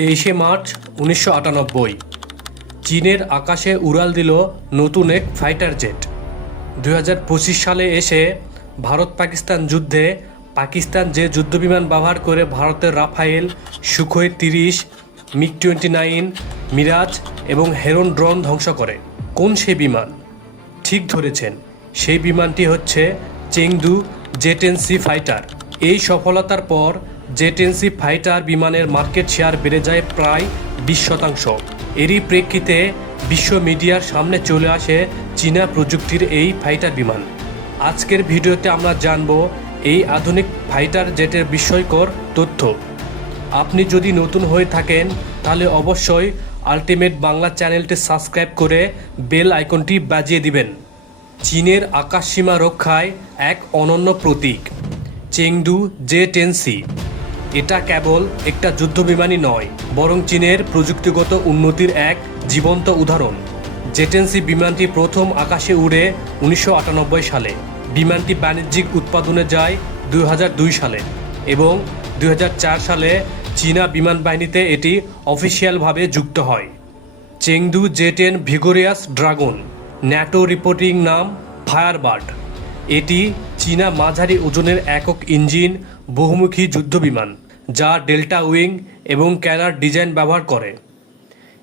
তেইশে মার্চ উনিশশো আটানব্বই। চীনের আকাশে উড়াল দিল নতুন এক ফাইটার জেট। দু হাজার পঁচিশ সালে এসে ভারত পাকিস্তান যুদ্ধে পাকিস্তান যে যুদ্ধবিমান ব্যবহার করে ভারতের রাফায়েল, সুখোই তিরিশ মিগ টোয়েন্টি নাইন, মিরাজ এবং হেরন ড্রোন ধ্বংস করে। কোন সে বিমান? ঠিক ধরেছেন, সেই বিমানটি হচ্ছে চেংদু জেটেন্সি ফাইটার। এই সফলতার পর জেটেন্সি ফাইটার বিমানের মার্কেট শেয়ার বেড়ে যায় প্রায় বিশ শতাংশ। এরই প্রেক্ষিতে বিশ্ব মিডিয়ার সামনে চলে আসে চীনা প্রযুক্তির এই ফাইটার বিমান। আজকের ভিডিওতে আমরা জানব এই আধুনিক ফাইটার জেটের বিস্ময়কর তথ্য। আপনি যদি নতুন হয়ে থাকেন, তাহলে অবশ্যই আলটিমেট বাংলা চ্যানেলটি সাবস্ক্রাইব করে বেল আইকনটি বাজিয়ে দিবেন। চীনের আকাশসীমা রক্ষায় এক অনন্য প্রতীক, চেংদু জে টেনসি এটা কেবল একটা যুদ্ধবিমানই নয়, বরং চীনের প্রযুক্তিগত উন্নতির এক জীবন্ত উদাহরণ। জেটেন্সি বিমানটি প্রথম আকাশে উড়ে উনিশশো আটানব্বই সালে। বিমানটি বাণিজ্যিক উৎপাদনে যায় দুই হাজার দুই সালে এবং দুই হাজার চার সালে চীনা বিমান বাহিনীতে এটি অফিসিয়ালভাবে যুক্ত হয়। Chengdu J ten vigorous dragon, NATO reporting নাম ফায়ারবার্ড। এটি চীনা মাঝারি ওজনের একক ইঞ্জিন, বহুমুখী যুদ্ধবিমান। যা ডেল্টা উইং এবং ক্যানার ডিজাইন ব্যবহার করে।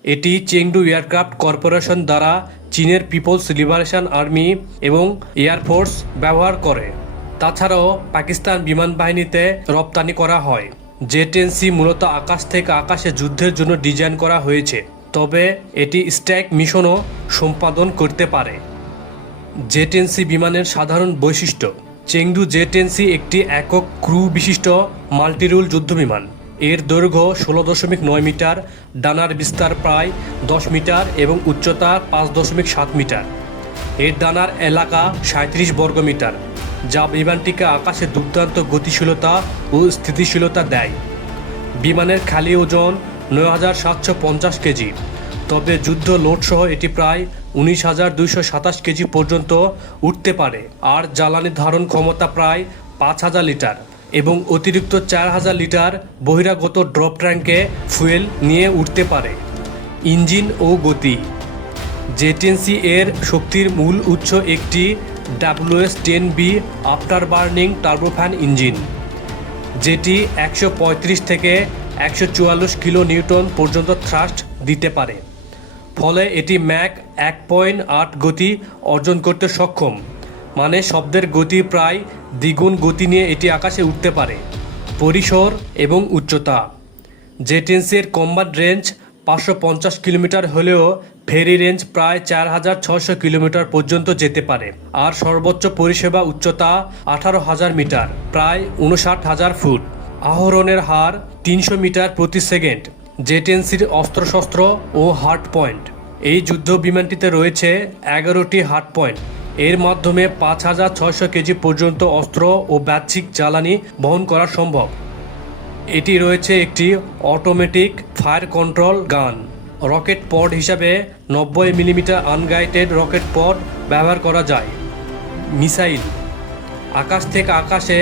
এটি চেংডু এয়ারক্রাফট কর্পোরেশন দ্বারা চীনের পিপলস লিবারেশন আর্মি এবং এয়ারফোর্স ব্যবহার করে। তাছাড়াও পাকিস্তান বিমান বাহিনীতে রপ্তানি করা হয়। জেটেন্সি মূলত আকাশ থেকে আকাশে যুদ্ধের জন্য ডিজাইন করা হয়েছে। তবে এটি স্ট্যাক মিশনও সম্পাদন করতে পারে। জেটেন্সি বিমানের সাধারণ বৈশিষ্ট্য চেংদু জেটেন্সি একটি একক ক্রু বিশিষ্ট মাল্টিরুল যুদ্ধবিমান। এর দৈর্ঘ্য ষোলো দশমিক নয় মিটার, ডানার বিস্তার প্রায় দশ মিটার এবং উচ্চতা পাঁচ দশমিক সাত মিটার। এর ডানার এলাকা সাঁত্রিশ বর্গ মিটার, যা বিমানটিকে আকাশে দুর্দান্ত গতিশীলতা ও স্থিতিশীলতা দেয়। বিমানের খালি ওজন নয় হাজার সাতশো পঞ্চাশ কেজি। তবে যুদ্ধ লোডসহ এটি প্রায় উনিশ হাজার দুইশো সাতাশ কেজি পর্যন্ত উঠতে পারে। আর জ্বালানি ধারণ ক্ষমতা প্রায় পাঁচ হাজার লিটার এবং অতিরিক্ত চার হাজার লিটার বহিরাগত ড্রপ ট্যাঙ্কে ফুয়েল নিয়ে উঠতে পারে। ইঞ্জিন ও গতি। জেটেন্সি এর শক্তির মূল উৎস একটি WS ten B after burning turbofan engine, যেটি একশো পঁয়ত্রিশ থেকে একশো চুয়াল্লিশ কিলো নিউটন পর্যন্ত থ্রাস্ট দিতে পারে। ফলে এটি ম্যাক এক পয়েন্ট আট গতি অর্জন করতে সক্ষম মানে শব্দের গতি প্রায় দ্বিগুণ গতি নিয়ে এটি আকাশে উঠতে পারে, পরিসর এবং উচ্চতা। জেটেন্সির কম্বাট রেঞ্জ পাঁচশো পঞ্চাশ কিলোমিটার হলেও ফেরি রেঞ্জ প্রায় চার হাজার ছশো কিলোমিটার পর্যন্ত যেতে পারে, আর সর্বোচ্চ পরিষেবা উচ্চতা আঠারো হাজার মিটার, প্রায় উনষাট হাজার ফুট। আহরণের হার তিনশো মিটার প্রতি সেকেন্ড। জেটেন্সির অস্ত্রশস্ত্র ও হার্ট পয়েন্ট। এই যুদ্ধ বিমানটিতে রয়েছে এগারোটি হার্ট পয়েন্ট। এর মাধ্যমে পাঁচ হাজার ছয়শো কেজি পর্যন্ত অস্ত্র ও বাহ্যিক জ্বালানি বহন করা সম্ভব। এটি রয়েছে একটি automatic fire control gun. Rocket pod হিসাবে নব্বই মিলিমিটার আনগাইডেড রকেট পড ব্যবহার করা যায়। মিসাইল। আকাশ থেকে আকাশে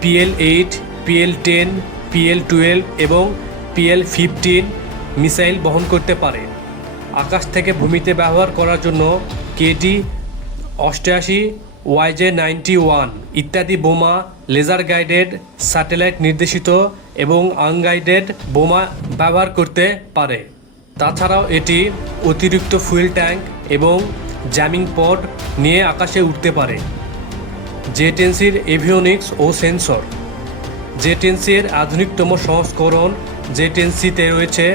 PL eight, PL ten, PL twelve এবং পিএল ফিফটিন মিসাইল বহন করতে পারে। আকাশ থেকে ভূমিতে ব্যবহার করার জন্য কেটি অষ্টআশি, ওয়াইজে নাইনটি ওয়ান ইত্যাদি বোমা, লেজার গাইডেড স্যাটেলাইট নির্দেশিত এবং আনগাইডেড বোমা ব্যবহার করতে পারে। তাছাড়াও এটি অতিরিক্ত ফুয়েল ট্যাঙ্ক এবং জ্যামিং পড নিয়ে আকাশে উঠতে পারে। জেটেন্সির এভিওনিক্স ও সেন্সর। জেটেন্সির আধুনিকতম সংস্করণ জেটেন্সিতে রয়েছে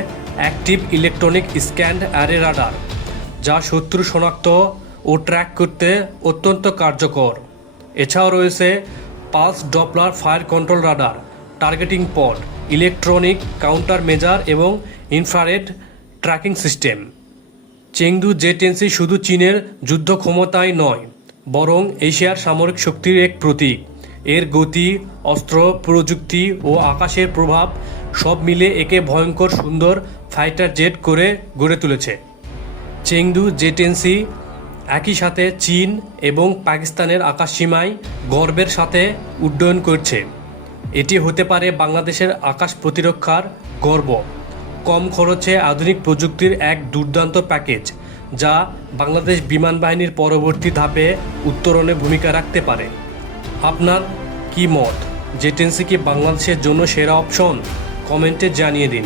active electronic scanned array radar, যা শত্রু শনাক্ত ও ট্র্যাক করতে অত্যন্ত কার্যকর। এছাড়াও রয়েছে pulse doppler fire control radar, targeting pod, electronic counter measure এবং infrared tracking system. Chengdu J ten C শুধু চীনের যুদ্ধ ক্ষমতাই নয়, বরং এশিয়ার সামরিক শক্তির এক প্রতীক। এর গতি, অস্ত্র, প্রযুক্তি ও আকাশের প্রভাব সব মিলে একে ভয়ঙ্কর সুন্দর ফাইটার জেট করে গড়ে তুলেছে। চেংদু জেটেন্সি, একই সাথে চীন এবং পাকিস্তানের আকাশসীমায় গর্বের সাথে উড্ডয়ন করছে। এটি হতে পারে বাংলাদেশের আকাশ প্রতিরক্ষার গর্ব। কম খরচে আধুনিক প্রযুক্তির এক দুর্দান্ত প্যাকেজ, যা বাংলাদেশ বিমান বাহিনীর পরবর্তী ধাপে উত্তরণে ভূমিকা রাখতে পারে। আপনার কি মত? জেটেন্সি কি বাংলাদেশের জন্য সেরা অপশন? কমেন্টে জানিয়ে দিন।